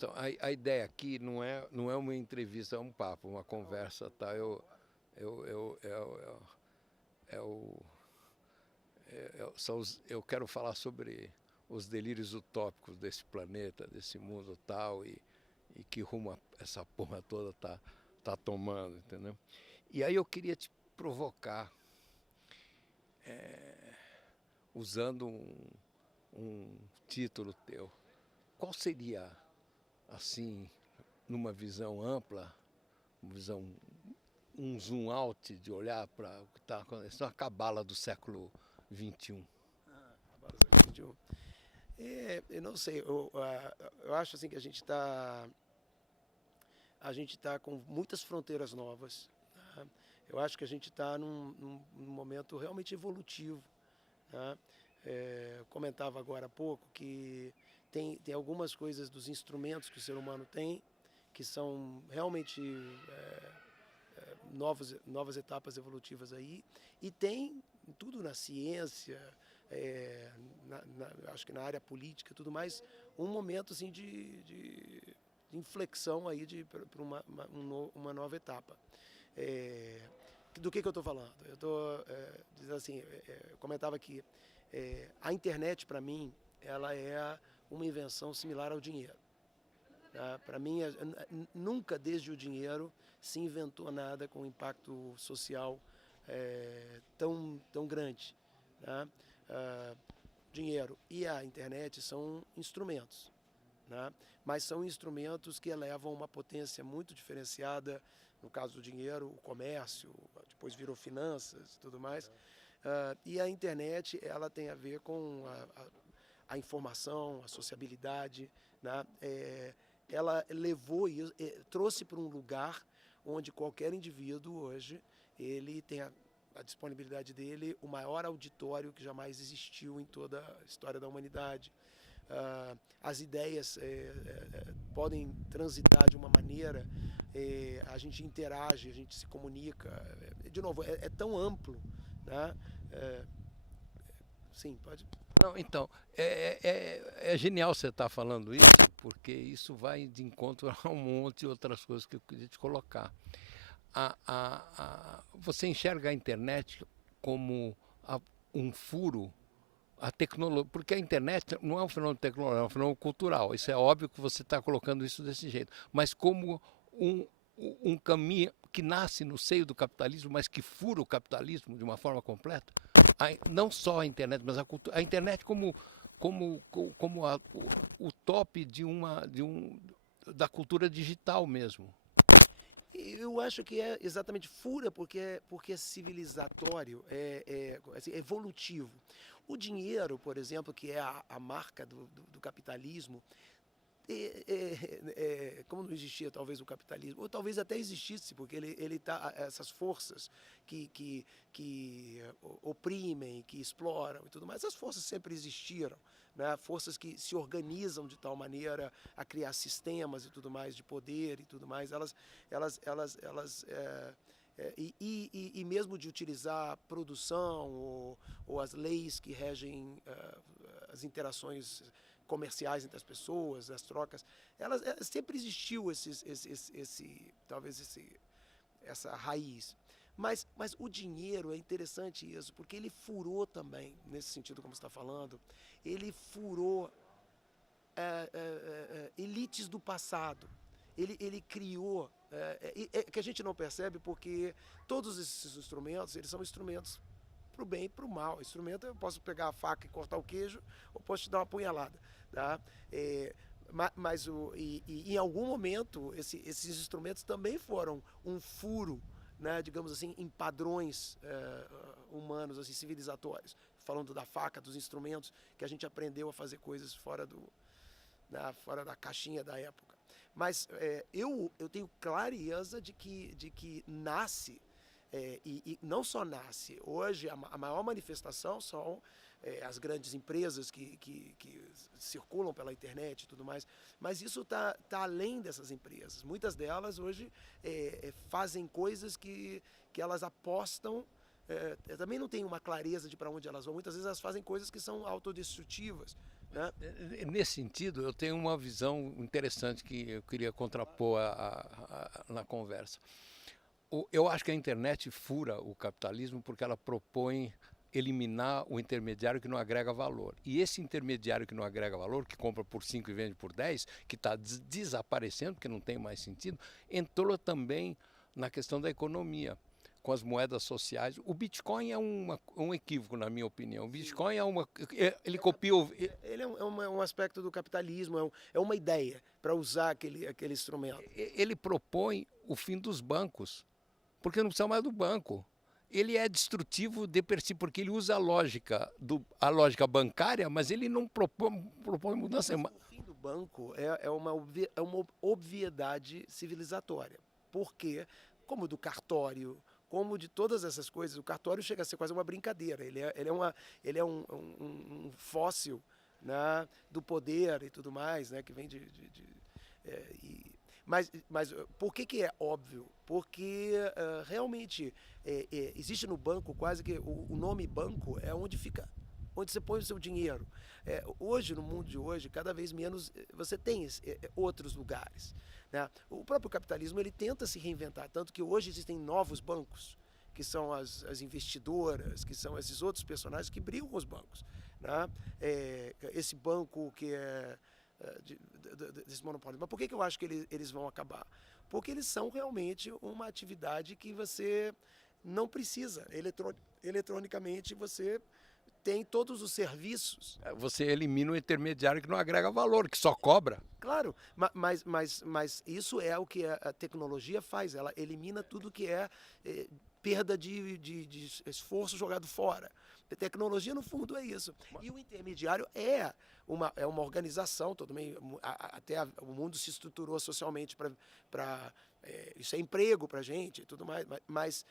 Então, a ideia aqui não é uma entrevista, é um papo, uma conversa, tá? É o, eu quero falar sobre os delírios utópicos desse planeta, desse mundo tal, e que rumo essa porra toda tá tomando, entendeu? E aí eu queria te provocar, usando um título teu. Qual seria, assim, numa visão ampla, uma visão, um zoom out de olhar para o que está acontecendo, a cabala do século XXI? Eu não sei, eu acho assim que a gente tá com muitas fronteiras novas. Tá? Eu acho que a gente está num momento realmente evolutivo. Tá? Eu comentava agora há pouco que tem algumas coisas dos instrumentos que o ser humano tem que são realmente novas etapas evolutivas aí, e tem tudo na ciência, acho que na área política, tudo mais, um momento assim de inflexão aí para uma nova etapa. É, do que eu estou falando? Eu estou dizendo assim, eu comentava que a internet para mim ela é uma invenção similar ao dinheiro. Tá? Para mim, nunca desde o dinheiro se inventou nada com impacto social tão grande. Tá? Ah, dinheiro e a internet são instrumentos, né? Mas são instrumentos que elevam uma potência muito diferenciada. No caso do dinheiro, o comércio, depois virou finanças e tudo mais. E a internet ela tem a ver com a informação, a sociabilidade, né? Ela levou isso, trouxe para um lugar onde qualquer indivíduo hoje ele tem a disponibilidade dele o maior auditório que jamais existiu em toda a história da humanidade. As ideias podem transitar de uma maneira, a gente interage, a gente se comunica. De novo, é tão amplo, né? Sim, pode. Não, então, é genial você estar falando isso. Não só a internet, mas a internet como, como a, Eu acho que é exatamente fura porque é civilizatório, assim, é evolutivo. O dinheiro, por exemplo, que é a marca do capitalismo, como não existia talvez o capitalismo, ou talvez até existisse, porque ele tá, essas forças que oprimem, que exploram e tudo mais, essas forças sempre existiram, né? Forças que se organizam de tal maneira a criar sistemas e tudo mais de poder e tudo mais, elas e mesmo de utilizar a produção ou as leis que regem as interações comerciais entre as pessoas, as trocas, sempre existiu talvez essa raiz. Mas o dinheiro é interessante isso, porque ele furou também, nesse sentido como você está falando, ele furou elites do passado. Ele criou, que a gente não percebe porque todos esses instrumentos, eles são instrumentos para o bem e para o mal. Instrumento, eu posso pegar a faca e cortar o queijo, ou posso te dar uma punhalada. Tá? Em algum momento, esses instrumentos também foram um furo, né, digamos assim, em padrões humanos, assim, civilizatórios. Falando da faca, dos instrumentos, que a gente aprendeu a fazer coisas fora da caixinha da época. Mas eu tenho clareza de que nasce, e não só nasce, hoje a maior manifestação são as grandes empresas que circulam pela internet e tudo mais, mas isso tá além dessas empresas. Muitas delas hoje fazem coisas que elas apostam, também não tem uma clareza de para onde elas vão. Muitas vezes elas fazem coisas que são autodestrutivas, né? Nesse sentido, eu tenho uma visão interessante que eu queria contrapor na conversa. Eu acho que a internet fura o capitalismo porque ela propõe eliminar o intermediário que não agrega valor. E esse intermediário que não agrega valor, que compra por 5 e vende por 10, que está desaparecendo, porque não tem mais sentido, entrou também na questão da economia, com as moedas sociais. O Bitcoin é um equívoco, na minha opinião. O Bitcoin ele copia... Ele é um aspecto do capitalismo, é uma ideia para usar aquele instrumento. Ele propõe o fim dos bancos, porque não precisa mais do banco. Ele é destrutivo de per si, porque ele usa a lógica bancária, mas ele não propõe mudança. Mas o fim do banco é uma obviedade civilizatória. Porque, como do cartório, como de todas essas coisas, o cartório chega a ser quase uma brincadeira. Ele é um fóssil, né, do poder e tudo mais, né, que vem mas por que é óbvio? Porque realmente existe no banco quase que o nome banco é onde você põe o seu dinheiro. Hoje, no mundo de hoje, cada vez menos você tem outros lugares, né? O próprio capitalismo ele tenta se reinventar, tanto que hoje existem novos bancos, que são as investidoras, que são esses outros personagens que brigam com os bancos, né? Esse banco que é desse monopólio. Mas por que eu acho que eles vão acabar? Porque eles são realmente uma atividade que você não precisa. Eletronicamente você tem todos os serviços. Você elimina o intermediário que não agrega valor, que só cobra. Claro, mas isso é o que a tecnologia faz. Ela elimina tudo que é perda de esforço jogado fora. A tecnologia, no fundo, é isso. E o intermediário é uma organização, até o mundo se estruturou socialmente para isso é emprego para a gente e tudo mais, mas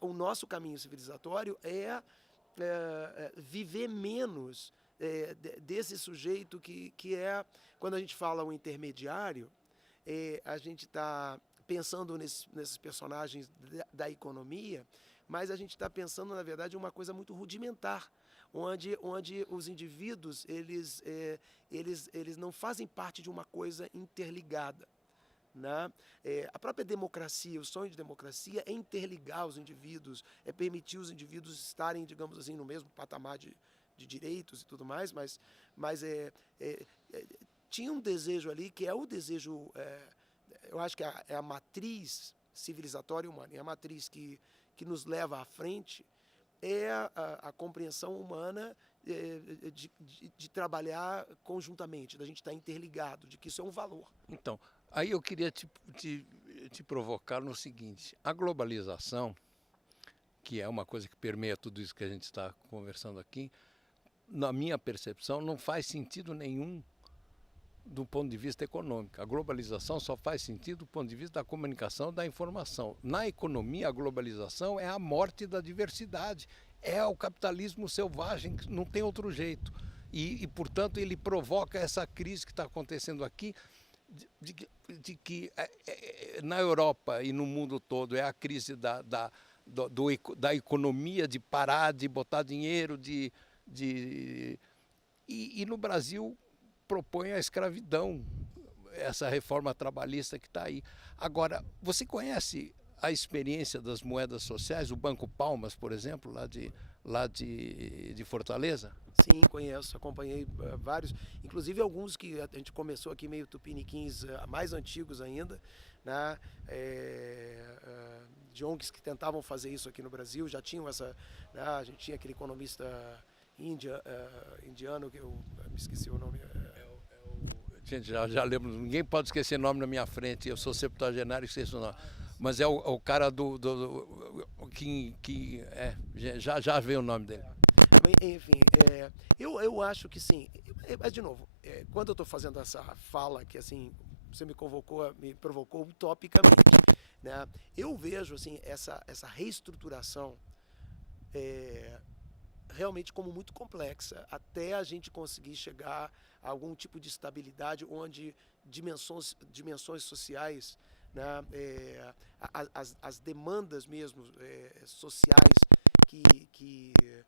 o nosso caminho civilizatório é viver menos desse sujeito que é, quando a gente fala o intermediário, a gente está pensando nesses personagens da economia, mas a gente está pensando, na verdade, em uma coisa muito rudimentar, onde os indivíduos eles não fazem parte de uma coisa interligada, né? A própria democracia, o sonho de democracia é interligar os indivíduos, é permitir os indivíduos estarem, digamos assim, no mesmo patamar de direitos e tudo mais, mas tinha um desejo ali que é o desejo, eu acho que é a matriz civilizatória humana, é a matriz que nos leva à frente, é a compreensão humana de trabalhar conjuntamente, da gente estar interligado, de que isso é um valor. Então, aí eu queria te provocar no seguinte: a globalização, que é uma coisa que permeia tudo isso que a gente está conversando aqui, na minha percepção, não faz sentido nenhum do ponto de vista econômico. A globalização só faz sentido do ponto de vista da comunicação, da informação. Na economia, a globalização é a morte da diversidade, é o capitalismo selvagem, não tem outro jeito. E portanto, ele provoca essa crise que está acontecendo aqui, de que na Europa e no mundo todo é a crise da economia, de parar, de botar dinheiro, e no Brasil propõe a escravidão, essa reforma trabalhista que está aí. Agora, você conhece a experiência das moedas sociais, o Banco Palmas, por exemplo, lá de Fortaleza? Sim, conheço, acompanhei vários, inclusive alguns que a gente começou aqui meio tupiniquins, mais antigos ainda, né? De ONGs que tentavam fazer isso aqui no Brasil, já tinham né? A gente tinha aquele economista indiano, que eu me esqueci o nome. Gente, já lembro, ninguém pode esquecer nome na minha frente, eu sou septuagenário e esqueço o nome. Mas é o cara já veio o nome dele. Enfim, eu acho que sim. Mas, de novo, quando eu estou fazendo essa fala que assim você me provocou utopicamente, né? Eu vejo assim essa reestruturação realmente como muito complexa, até a gente conseguir chegar a algum tipo de estabilidade onde dimensões sociais, né, as demandas mesmo sociais que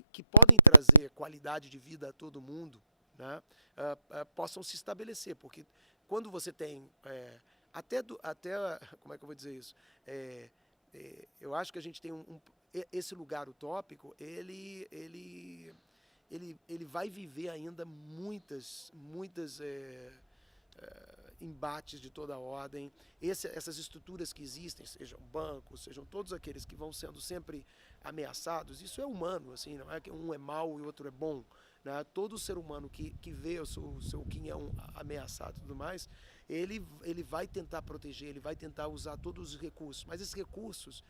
que podem trazer qualidade de vida a todo mundo, né, possam se estabelecer, porque quando você tem como é que eu vou dizer isso? Eu acho que a gente tem esse lugar utópico, ele vai viver ainda muitas embates de toda ordem. Essas estruturas que existem, sejam bancos, sejam todos aqueles que vão sendo sempre ameaçados, isso é humano, assim, não é que um é mau e o outro é bom, né? Todo ser humano que vê o seu quinhão ameaçado e tudo mais, ele vai tentar proteger, ele vai tentar usar todos os recursos, mas esses recursos,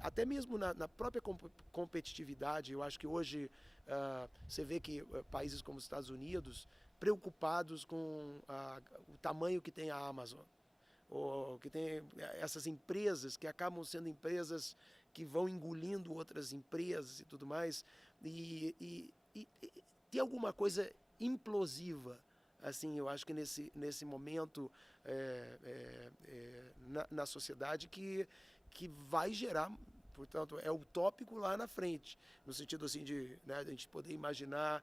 até mesmo na própria competitividade, eu acho que hoje você vê que países como os Estados Unidos, preocupados com o tamanho que tem a Amazon, ou que tem essas empresas que acabam sendo empresas que vão engolindo outras empresas e tudo mais, e tem alguma coisa implosiva, assim, eu acho que nesse momento na sociedade que vai gerar, portanto, é utópico lá na frente, no sentido assim de, né, a gente poder imaginar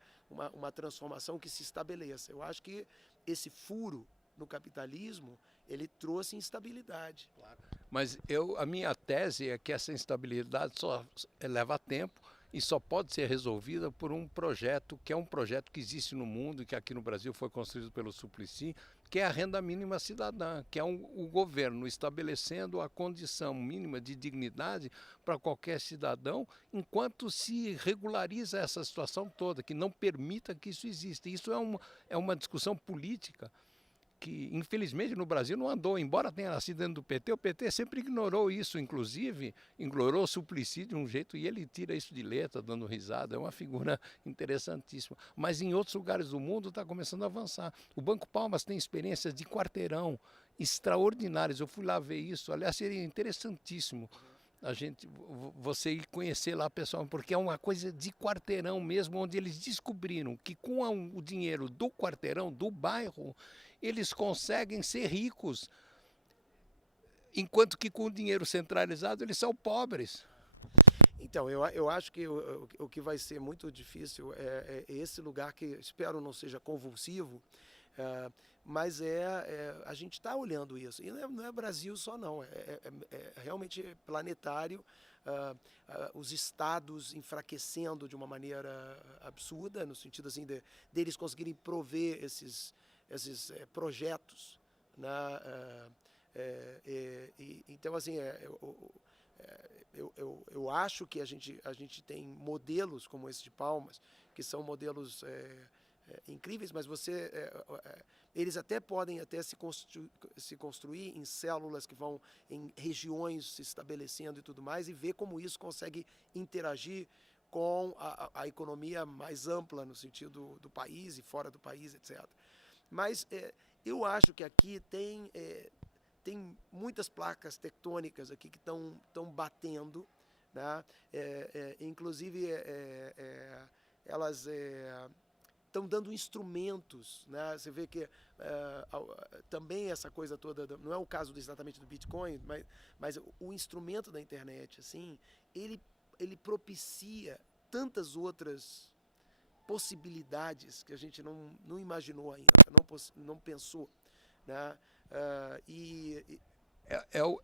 uma transformação que se estabeleça. Eu acho que esse furo no capitalismo, ele trouxe instabilidade. Claro. Mas a minha tese é que essa instabilidade só leva tempo e só pode ser resolvida por um projeto, que é um projeto que existe no mundo, que aqui no Brasil foi construído pelo Suplicy, que é a renda mínima cidadã, que é o governo estabelecendo a condição mínima de dignidade para qualquer cidadão, enquanto se regulariza essa situação toda, que não permita que isso exista. Isso é uma discussão política que, infelizmente, no Brasil não andou, embora tenha nascido dentro do PT, o PT sempre ignorou isso, inclusive ignorou o Suplicy de um jeito, e ele tira isso de letra, dando risada, é uma figura interessantíssima. Mas em outros lugares do mundo está começando a avançar. O Banco Palmas tem experiências de quarteirão extraordinárias, eu fui lá ver isso, aliás, seria interessantíssimo você ir conhecer lá pessoal, porque é uma coisa de quarteirão mesmo, onde eles descobriram que com o dinheiro do quarteirão, do bairro, eles conseguem ser ricos, enquanto que com o dinheiro centralizado eles são pobres. Então, eu acho que o que vai ser muito difícil é esse lugar que espero não seja convulsivo, mas a gente está olhando isso. E não é Brasil só, não. É realmente planetário. Os estados enfraquecendo de uma maneira absurda, no sentido assim deles conseguirem prover esses projetos, né? Então, assim, eu acho que a gente tem modelos como esse de Palmas, que são modelos incríveis, mas eles até podem se construir em células que vão em regiões se estabelecendo e tudo mais, e ver como isso consegue interagir com a economia mais ampla no sentido do país e fora do país, etc. Mas eu acho que aqui tem muitas placas tectônicas aqui que estão batendo, né? Inclusive elas estão dando instrumentos, né? Você vê que também essa coisa toda, não é o caso exatamente do Bitcoin, mas o instrumento da internet, assim, ele propicia tantas outras possibilidades que a gente não imaginou ainda, não pensou, né?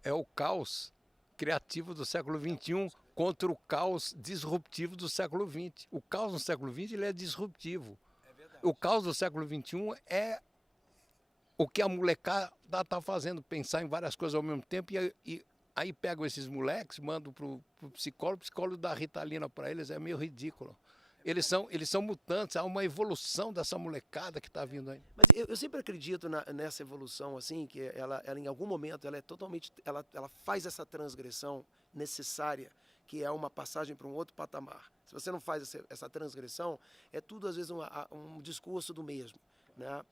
É o caos criativo do século XXI contra o caos disruptivo do século XX. O caos no século XX ele é disruptivo. O caos do século XXI é o que a molecada está fazendo, pensar em várias coisas ao mesmo tempo, e aí pegam esses moleques, mandam para o psicólogo dá Ritalina para eles, é meio ridículo. Eles são mutantes, há uma evolução dessa molecada que está vindo aí. Mas eu sempre acredito nessa evolução, assim, que ela em algum momento ela é totalmente, ela faz essa transgressão necessária, que é uma passagem para um outro patamar. Se você não faz essa transgressão, é tudo às vezes um discurso do mesmo, né?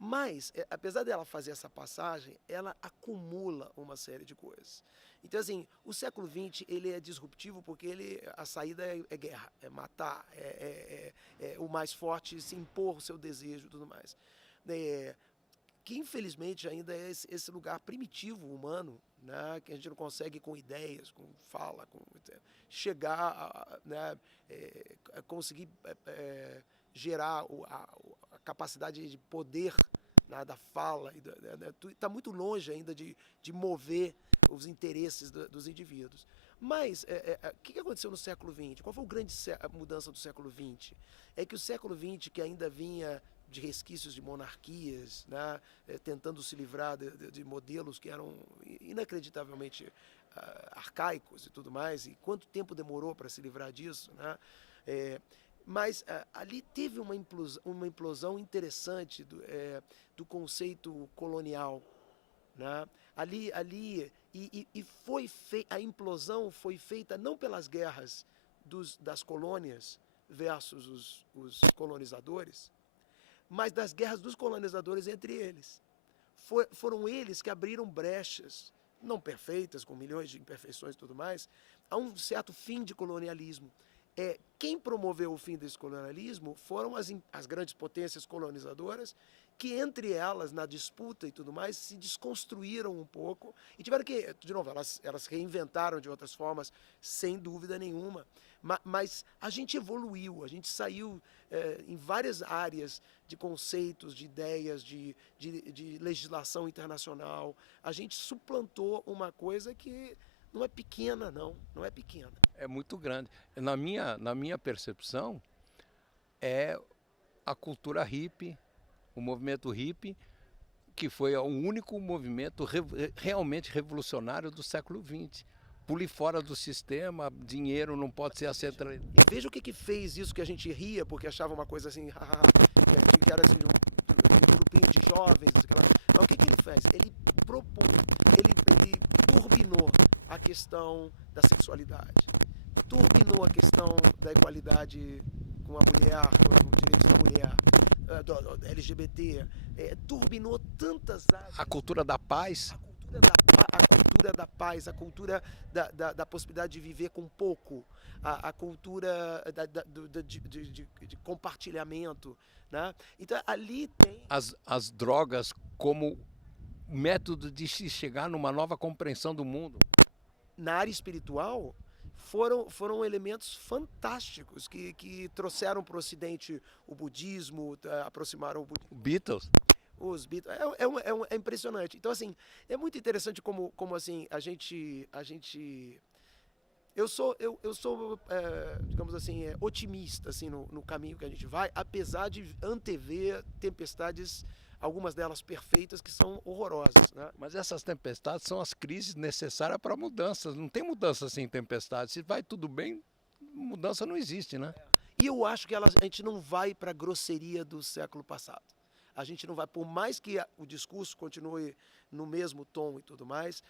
Mas, apesar dela fazer essa passagem, ela acumula uma série de coisas. Então, assim, o século XX ele é disruptivo porque a saída é guerra, é matar, é o mais forte se impor o seu desejo e tudo mais. que infelizmente ainda é esse lugar primitivo humano, né, que a gente não consegue com ideias, com fala, chegar a, né, a conseguir gerar a capacidade de poder, né, da fala. Está muito longe ainda de mover os interesses dos indivíduos. Mas o que aconteceu no século XX? Qual foi a grande mudança do século XX? É que o século XX, que ainda vinha de resquícios de monarquias, né, tentando se livrar de modelos que eram inacreditavelmente arcaicos e tudo mais, e quanto tempo demorou para se livrar disso, né? Mas ali teve uma implosão interessante do conceito colonial, né? A implosão foi feita não pelas guerras das colônias versus os colonizadores, mas das guerras dos colonizadores entre eles. Foram eles que abriram brechas, não perfeitas, com milhões de imperfeições e tudo mais, a um certo fim de colonialismo. Quem promoveu o fim desse colonialismo foram as grandes potências colonizadoras, que entre elas, na disputa e tudo mais, se desconstruíram um pouco e tiveram que, de novo, elas reinventaram de outras formas, sem dúvida nenhuma, mas a gente evoluiu, a gente saiu em várias áreas de conceitos, de ideias, de legislação internacional, a gente suplantou uma coisa que não é pequena, não é pequena. É muito grande. Na minha percepção, é a cultura hippie, o movimento hippie, que foi o único movimento realmente revolucionário do século XX. Pule fora do sistema, dinheiro não pode ser a centralidade. E veja o que fez isso, que a gente ria, porque achava uma coisa assim, que era assim, um grupinho de jovens. Mas o que ele fez? Ele propôs, ele turbinou a questão da sexualidade, turbinou a questão da igualdade com a mulher, com o direito da mulher, do LGBT, turbinou tantas áreas. A cultura da paz. A cultura da paz, a cultura da possibilidade de viver com pouco, a cultura de compartilhamento, né? Então ali tem as drogas como método de se chegar numa nova compreensão do mundo. Na área espiritual, foram elementos fantásticos que trouxeram para o Ocidente o budismo, aproximaram o budismo. Beatles. Os Beatles. É impressionante. Então, assim, é muito interessante como assim, a gente eu sou digamos assim, otimista assim, no caminho que a gente vai, apesar de antever tempestades, algumas delas perfeitas, que são horrorosas, né? Mas essas tempestades são as crises necessárias para mudanças. Não tem mudança sem tempestade. Se vai tudo bem, mudança não existe, né? E eu acho que a gente não vai para a grosseria do século passado. A gente não vai, por mais que o discurso continue no mesmo tom e tudo mais,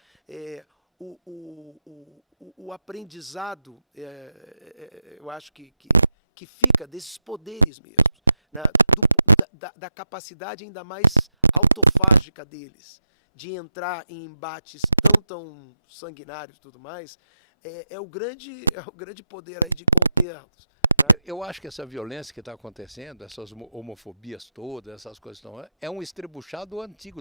o aprendizado, eu acho que fica desses poderes mesmo, né? Da capacidade ainda mais autofágica deles, de entrar em embates tão sanguinários e tudo mais, é o grande poder aí de conter-los. Eu acho que essa violência que está acontecendo, essas homofobias todas, essas coisas, é um estrebuchado antigo.